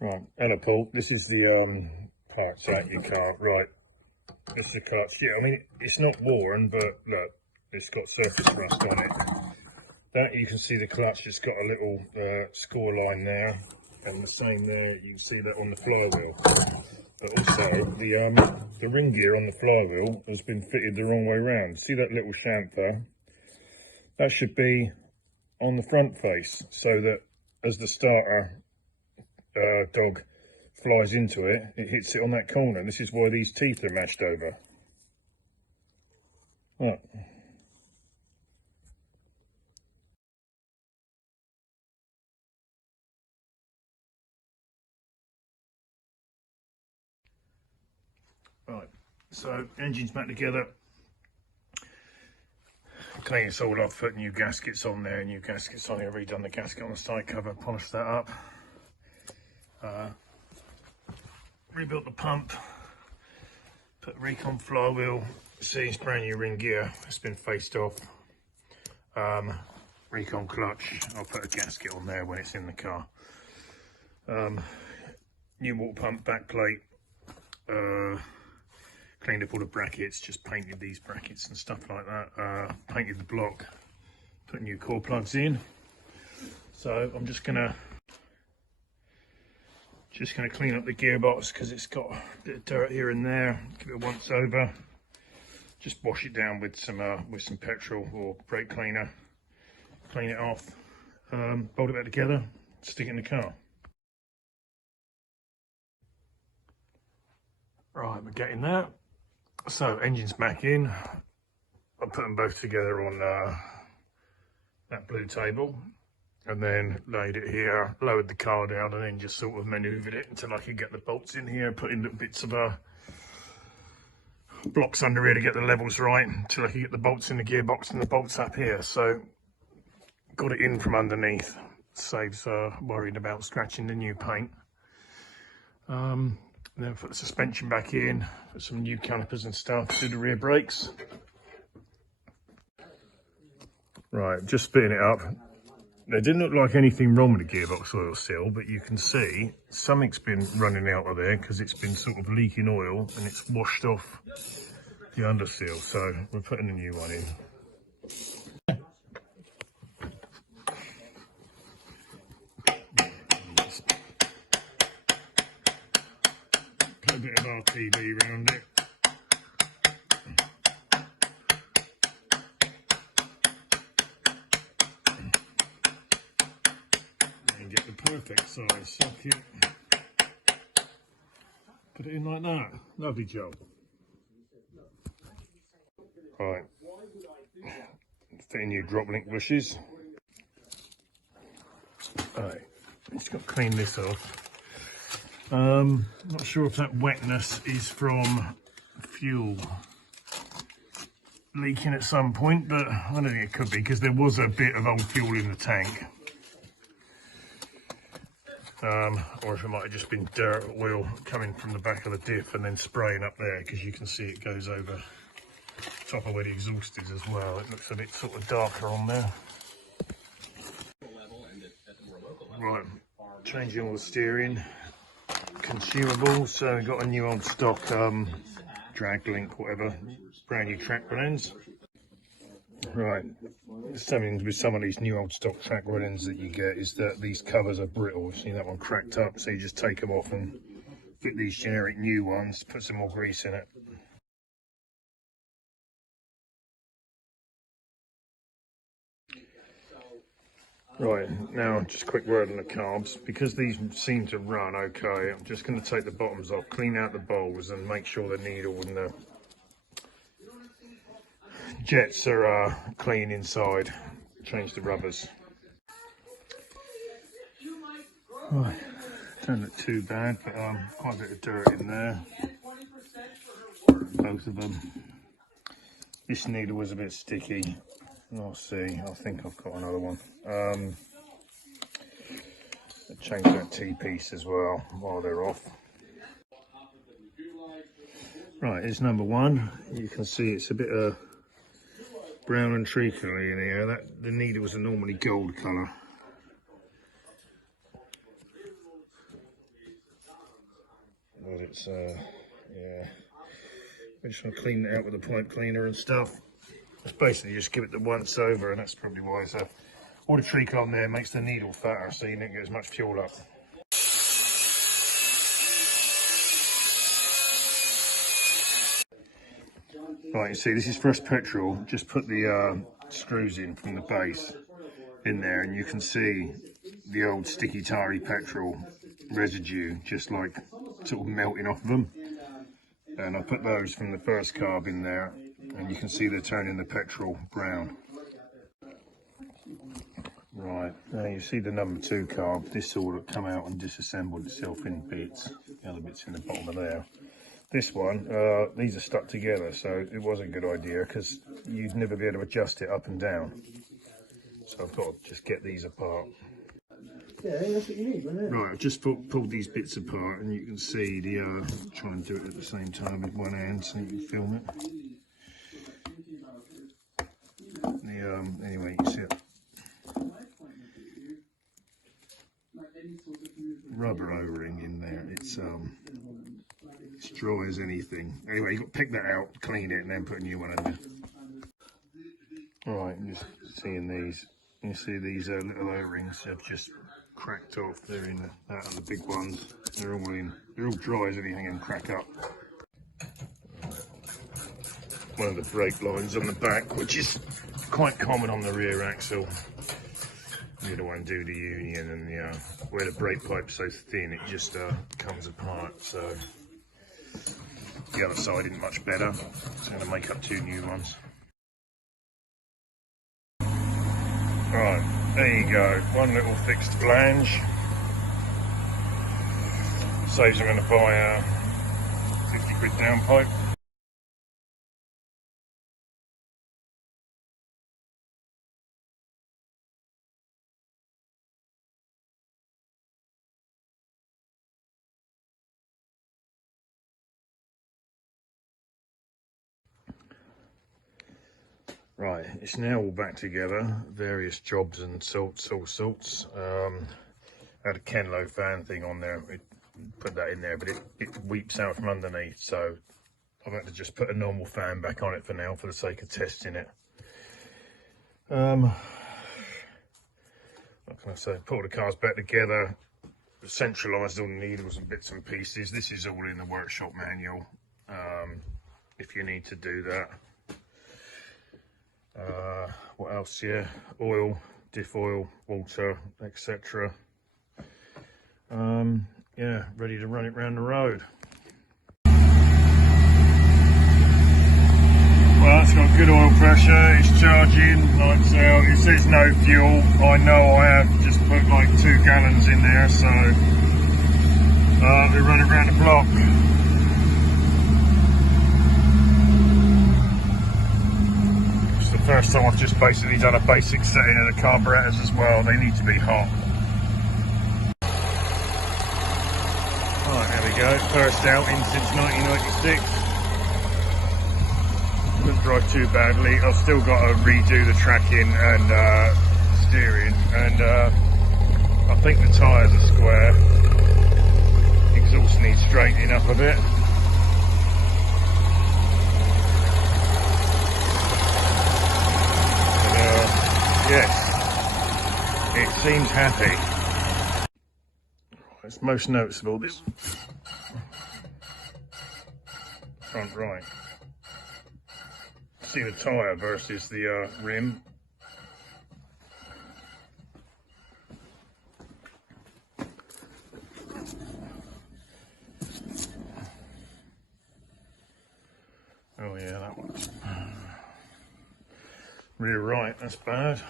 Right, hello Paul, this is the parts out your car. Right, this is the clutch. Yeah, I mean, it's not worn, but look, it's got surface rust on it. That, you can see the clutch, it's got a little score line there, and the same there, you can see that on the flywheel. But also, the ring gear on the flywheel has been fitted the wrong way around. See that little chamfer? That should be on the front face, so that as the starter dog flies into it, it hits it on that corner. This is why these teeth are mashed over. Right. Right, so engine's back together. Clean this all off, put new gaskets on there, new gaskets on here, redone the gasket on the side cover, polished that up. Rebuilt the pump, put recon flywheel, see it's brand new ring gear, it's been faced off. Recon clutch, I'll put a gasket on there when it's in the car. New water pump back plate, cleaned up all the brackets, just painted these brackets and stuff like that, painted the block, put new core plugs in. So I'm just gonna clean up the gearbox because it's got a bit of dirt here and there. Give it a once over, just wash it down with some petrol or brake cleaner, clean it off, bolt it back together, stick it in the car. Right, we're getting that. So engine's back in. I put them both together on that blue table, and then laid it here, lowered the car down, and then just sort of manoeuvred it until I could get the bolts in here, put in little bits of blocks under here to get the levels right, until I could get the bolts in the gearbox and the bolts up here. So got it in from underneath, saves worrying about scratching the new paint. Then put the suspension back in, put some new calipers and stuff, do the rear brakes. Right, just splitting it up. There didn't look like anything wrong with the gearbox oil seal, but you can see something's been running out of there because it's been sort of leaking oil and it's washed off the under seal. So we're putting a new one in. Put a bit of RTV around it. And get the perfect size socket. Put it in like that. Lovely job. Right. Fitting new drop link bushes. Alright, just got to clean this off. Not sure if that wetness is from fuel leaking at some point, but I don't think it could be because there was a bit of old fuel in the tank. Or if it might have just been dirt oil coming from the back of the diff and then spraying up there, because you can see it goes over top of where the exhaust is as well. It looks a bit sort of darker on there. Right, changing all the steering consumables. So we've got a new old stock drag link, whatever, brand new track ends. Right, something with some of these new old stock track ends that you get is that these covers are brittle. See that one cracked up, so you just take them off and fit these generic new ones, put some more grease in it. Right, now just a quick word on the carbs. Because these seem to run okay, I'm just going to take the bottoms off, clean out the bowls and make sure the needle and the jets are clean inside. Change the rubbers. Right, don't look too bad, but quite a bit of dirt in there. Both of them. This needle was a bit sticky. I'll see, I think I've got another one. Change that T-piece as well while they're off. Right, here's number one. You can see it's a bit brown and treacly in here. The needles are normally gold colour. it's yeah. I just want to clean it out with a pipe cleaner and stuff. Just basically just give it the once over, and that's probably why. So all the trichome there makes the needle fatter, so you don't get as much fuel up. Right, you see, this is fresh petrol. Just put the screws in from the base in there, and you can see the old sticky tarry petrol residue just like sort of melting off of them. And I put those from the first carb in there, and you can see they're turning the petrol brown. Right, now you see the number 2 carb. This sort of come out and disassembled itself in bits. The other bits in the bottom of there. This one, these are stuck together, so it was a good idea because you'd never be able to adjust it up and down. So I've got to just get these apart. Yeah, that's what you need, isn't it? Right, I've just pulled these bits apart, and you can see the, try and do it at the same time with one hand so you can film it. The, anyway, you can see it. Rubber O-ring in there, it's dry as anything. Anyway, you've got to pick that out, clean it, and then put a new one in there. Right, I'm just seeing these. You see these little O-rings have just cracked off. They're in that and the big ones. They're all dry as anything and crack up. One of the brake lines on the back, which is quite common on the rear axle. The other one do the union, and where the brake pipe's so thin, it just comes apart. So the other side isn't much better. So I'm going to make up 2 new ones. Right, there you go. One little fixed flange. Saves I'm going to buy a 50 quid downpipe. Right, it's now all back together, various jobs and sorts, all sorts. Had a Kenlo fan thing on there, put that in there, but it weeps out from underneath, so I've had to just put a normal fan back on it for now for the sake of testing it. What can I say? Put all the cars back together, centralised all the needles and bits and pieces. This is all in the workshop manual, if you need to do that. What else? Yeah, oil, diff oil, water, etc. Yeah, ready to run it round the road. Well, it's got good oil pressure, it's charging, lights out, it says no fuel. I know I have just put like 2 gallons in there, so we run it round the block. First time I've just basically done a basic setting of the carburetors as well. They need to be hot. Right, there we go. First out in since 1996. Didn't drive too badly. I've still got to redo the tracking and steering, and I think the tyres are square. Exhaust needs straightening up a bit. Yes, it seems happy. It's most noticeable, this front right. See the tyre versus the rim. Oh yeah, that one's rear right, that's bad.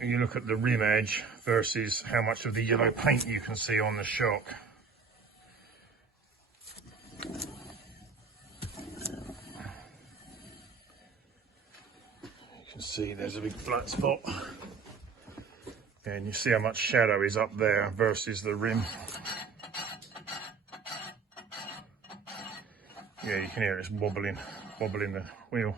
And you look at the rim edge versus how much of the yellow paint you can see on the shock. You can see there's a big flat spot. And you see how much shadow is up there versus the rim. Yeah, you can hear it's wobbling the wheel.